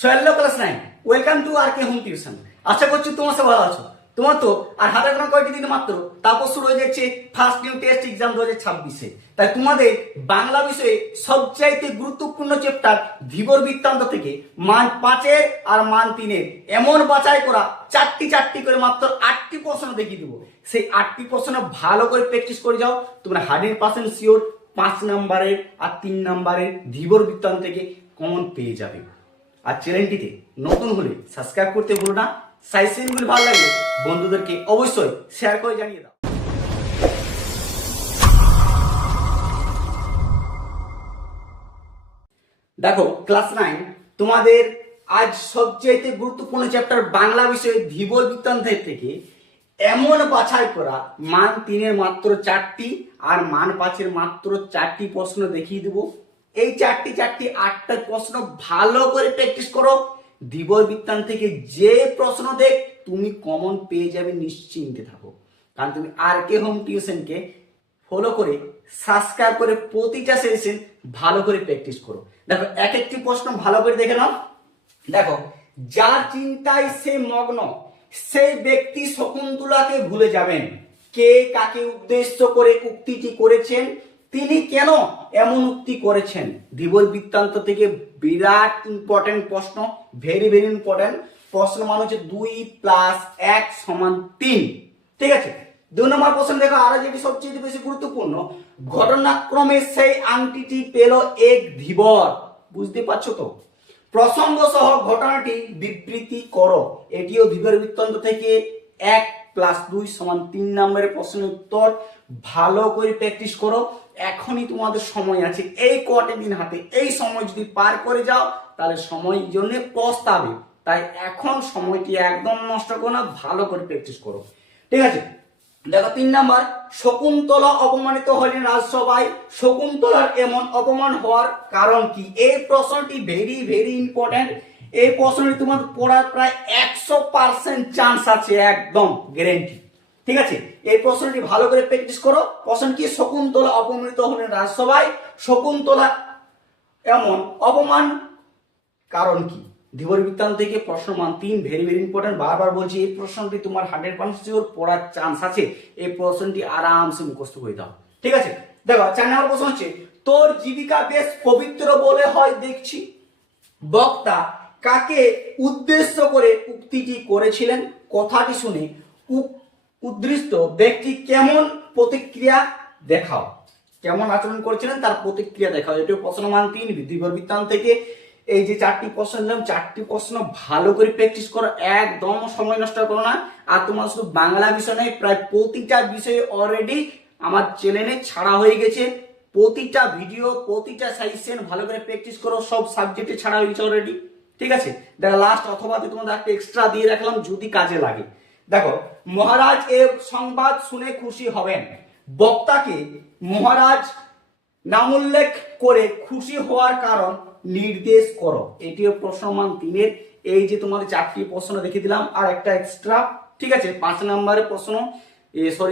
So hello class 9, welcome to R K home tuition. আশা করছি তোমার সব ভালো আছো। তোমার তো আর হাতে গোনা কয়েকটি দিন মাত্র, তারপর শুরু হয়ে যাচ্ছে ফার্স্ট নিউ টেস্ট এক্সাম 2026-এ। তাই তোমাদের বাংলা বিষয়ে সবচাইতে গুরুত্বপূর্ণ চ্যাপ্টার ধীবর বৃত্তান্ত থেকে মান 5-এর আর মান 3-এর এমন বাছাই করা চারটি করে মাত্র 8টি প্রশ্ন দেখিয়ে দেবো। সেই 8টি প্রশ্ন ভালো করে প্র্যাকটিস করে যাও, তোমরা 100% শিওর 5 নম্বরের আর 3 নম্বরের ধীবর বৃত্তান্ত থেকে কমন পেয়ে যাবে। আর চ্যানেলটিতে নতুন হলে সাবস্ক্রাইব করতে ভুলো না। সাজেশনগুলো ভালো লাগলে বন্ধুদেরকে অবশ্যই শেয়ার করে জানিয়ে দাও। দেখো ক্লাস 9, তোমাদের আজ সবচেয়ে গুরুত্বপূর্ণ চ্যাপ্টার বাংলা বিষয়ে ধীবর বৃত্তান্তের থেকে এমন বাছাই করা মান 3-এর মাত্র 4টি আর মান 5-এর মাত্র 4টি প্রশ্ন দেখিয়ে দেবো। এই চারটি 8টা প্রশ্ন ভালো করে প্র্যাকটিস করো। ধীবর বৃত্তান্ত থেকে যে প্রশ্ন দেখ তুমি কমন পেয়ে যাবে, নিশ্চিন্তে থাকো। কারণ তুমি আর কে হোম টিউশনকে ফলো করে সাবস্ক্রাইব করে প্রতিটা সেশন ভালো করে প্র্যাকটিস করো। দেখো এক একটি প্রশ্ন ভালো করে দেখে নাও। দেখো, যার চিন্তায় সে মগ্ন সেই ব্যক্তি শকুন্তলাকে ভুলে যাবেন। কে কাকে উদ্দেশ্য করে উক্তিটি করেছেন, তিনি কেন এমন উক্তি করেছেন। ধীবর বৃত্তান্ত থেকে বিরাট ইম্পর্টেন্ট প্রশ্ন, ভেরি ইম্পর্টেন্ট প্রশ্ন। মানে হচ্ছে 2 + 1 = 3। ঠিক আছে, 2 নম্বর প্রশ্ন দেখো, আরো যেটি সবচেয়ে বেশি গুরুত্বপূর্ণ। ঘটনাক্রমে সেই আংটিটি পেল এক ধীবর। বুঝতে পারছো তো? প্রসঙ্গ সহ ঘটনাটি বিবৃতি করো। এটিও ধীবর বৃত্তান্ত থেকে 1 + 2 = 3 নম্বরের প্রশ্নের উত্তর। ভালো করে প্র্যাকটিস করো, এখনই তোমাদের সময় আছে। এই কটা দিন হাতে, এই সময় যদি পার করে যাও তাহলে সময়ের জন্য পস্তাবে। তাই এখন সময়টি একদম নষ্ট করো না, ভালো করে প্র্যাকটিস করো। ঠিক আছে, দেখো 3 নাম্বার, শকুন্তলা অপমানিত হলেন রাজসভায়। শকুন্তলার এমন অপমান হওয়ার কারণ কি? এই প্রশ্নটি ভেরি ইম্পর্টেন্ট। এই প্রশ্নটি তোমার পড়ার প্রায় 100% চান্স আছে, একদম গ্যারান্টি। ঠিক আছে, এই প্রশ্নটি ভালো করে প্র্যাকটিস করো। প্রশ্ন কি? শকুন্তলা অপমানিত হলেন রাজসভায়, শকুন্তলা এমন অপমান কারণ কি? ধীবর বৃত্তান্ত থেকে প্রশ্ন মান 3, ভেরি ইম্পর্টেন্ট। বারবার বলছি, এই প্রশ্নটি তোমার 100% শিওর পড়ার চান্স আছে। এই প্রশ্নটি আরামসে মুখস্থ করে দাও। ঠিক আছে, দেখো 4 নম্বর প্রশ্ন হচ্ছে, তোর জীবিকা বেশ পবিত্র বলে হয় দেখছি। বক্তা কাকে উদ্দেশ্য করে উক্তিটি করেছিলেন? কথাটি শুনে উদ্ধৃত ব্যক্তি কেমন প্রতিক্রিয়া দেখাও। কেমন আচরণ করেছিলেন তার প্রতিক্রিয়া দেখাও। এটিও প্রশ্ন মান 3, ধীবর বৃত্তান্ত থেকে। এই যে 4টি প্রশ্ন দিলাম, 4টি প্রশ্ন ভালো করে প্র্যাকটিস করো, একদম সময় নষ্ট করো না। আর তোমার শুধু বাংলা বিষয় নয়, প্রায় প্রতিটা বিষয়ে অলরেডি আমার চ্যানেলে ছাড়া হয়ে গেছে। প্রতিটা ভিডিও, প্রতিটা সাজেশন ভালো করে প্র্যাকটিস করো। সব সাবজেক্টে ছাড়া হয়ে গেছে অলরেডি। ঠিক আছে, দেখো লাস্ট অথবা তোমাদের একটা এক্সট্রা দিয়ে রাখলাম যদি কাজে লাগে। দেখো, মহারাজ এ সংবাদ শুনে খুশি হবেন। বক্তাকে মহারাজ নাম উল্লেখ করে খুশি হওয়ার কারণ নির্দেশ করো। এটিও প্রশ্ন মান 3-এর। এই যে তোমাদের 4টি প্রশ্ন দেখে দিলাম আর একটা এক্সট্রা। ঠিক আছে, 5 নম্বরের প্রশ্ন,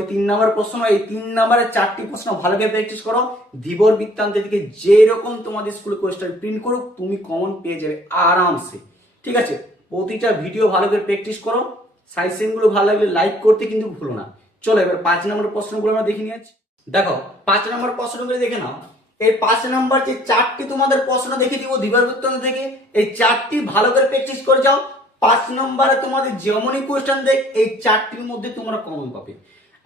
3 নম্বরের প্রশ্ন। এই 3 নম্বরের 4টি প্রশ্ন ভালো করে প্র্যাকটিস করো। ধীবর বৃত্তান্ত থেকে যেরকম তোমাদের স্কুলে কোয়েশ্চেন প্রিন্ট করুক তুমি কমন পেয়ে যাবে আরামসে। ঠিক আছে, প্রতিটা ভিডিও ভালো করে প্র্যাকটিস করো। সাজেশনগুলো ভালো লাগলে লাইক করতে কিন্তু ভুলো না। চলো এবার 5 নম্বরের প্রশ্নগুলো আমরা দেখে নিয়েছি। দেখো 5 নম্বর প্রশ্নগুলো দেখে নাও। এই 5 নম্বর যে 4টি তোমাদের প্রশ্ন দেখে দিব ধীবর বৃত্তান্ত থেকে, এই 4টি ভালো করে প্র্যাকটিস করে যাও। 5 নম্বরে তোমাদের যেমনই কোয়েশ্চেন দেখ, এই 4টির মধ্যে তোমরা কমন পাবে।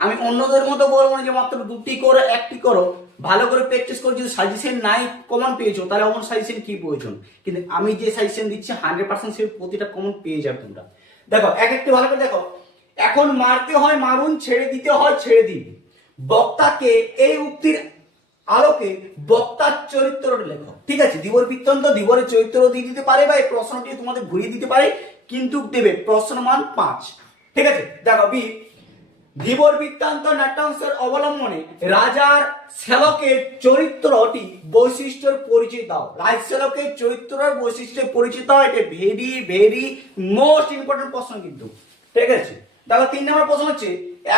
আমি অন্যদের মতো বলবো না যে মাত্র 2টি করো, 1টি করো। ভালো করে প্র্যাকটিস করে, যদি সাজেশন নাই কমন পেয়েছো তাহলে অমন সাজেশন কি প্রয়োজন। কিন্তু আমি যে সাজেশন দিচ্ছি 100% সে প্রতিটা কমন পেয়ে যাবে তোমরা। দেখো এক একটি ভালো করে দেখো। এখন মারতে হয় মারুন, ছেড়ে দিতে হয় ছেড়ে দিন। বক্তাকে এই উক্তির আলোকে বক্তার চরিত্র লেখো। ঠিক আছে, ধীবর বৃত্তান্ত ধীবরের চরিত্র দিয়ে দিতে পারে বা এই প্রশ্নটি তোমাদের ঘুরিয়ে দিতে পারে, কিন্তু দেবে প্রশ্ন মান 5। ঠিক আছে, দেখো বি, ধীবর বৃত্তান্ত নাট্যাংশের অবলম্বনে রাজার শ্যালকের চরিত্রটি বৈশিষ্ট্যের পরিচয় দাও। রাজ শ্যালকের চরিত্রের বৈশিষ্ট্যের পরিচয় দাও। এটা ভেরি মোস্ট ইম্পর্টেন্ট প্রশ্ন কিন্তু। ঠিক আছে, দেখো 3 নম্বর প্রশ্ন হচ্ছে,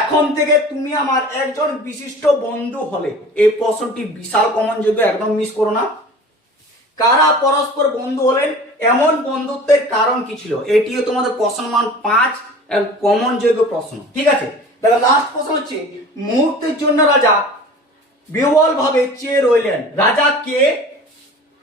এখন থেকে তুমি আমার একজন বিশিষ্ট বন্ধু হলে। এই প্রশ্নটি বিশাল কমন যোগ্য, একদম মিস করো না। কারা পরস্পর বন্ধু হলেন, এমন বন্ধুত্বের কারণ কি ছিল? এটিও তোমাদের প্রশ্ন মান 5 কমন যোগ্য প্রশ্ন। ঠিক আছে, তাহলে লাস্ট প্রশ্ন হচ্ছে, মুহূর্তের জন্য রাজা বিহ্বল ভাবে চেয়ে রইলেন। রাজা কে?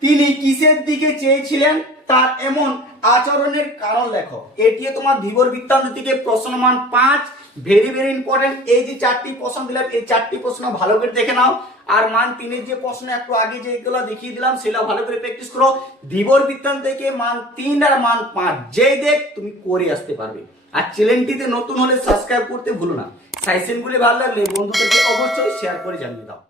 তিনি কিসের দিকে চেয়েছিলেন? তার এমন আচরণের কারণ লেখো। এটিও তোমার ধীবর বৃত্তান্ত থেকে প্রশ্ন মান 5, ভেরি ভেরি ইম্পর্টেন্ট। এই যে 4টি প্রশ্ন দিলাম, এই 4টি প্রশ্ন ভালো করে দেখে নাও। আর মান 3-এর যে প্রশ্ন একটু আগে যেগুলো দেখিয়ে দিলাম সেগুলো ভালো করে প্র্যাকটিস করো। ধীবর বৃত্তান্ত থেকে মান 3 আর মান 5 যেই দেখ তুমি করে আসতে পারবে। আর চ্যানেলটিতে নতুন হলে সাবস্ক্রাইব করতে ভুলো না। সাজেশনগুলি ভালো লাগলে বন্ধুদেরকে অবশ্যই শেয়ার করে জানিয়ে দাও।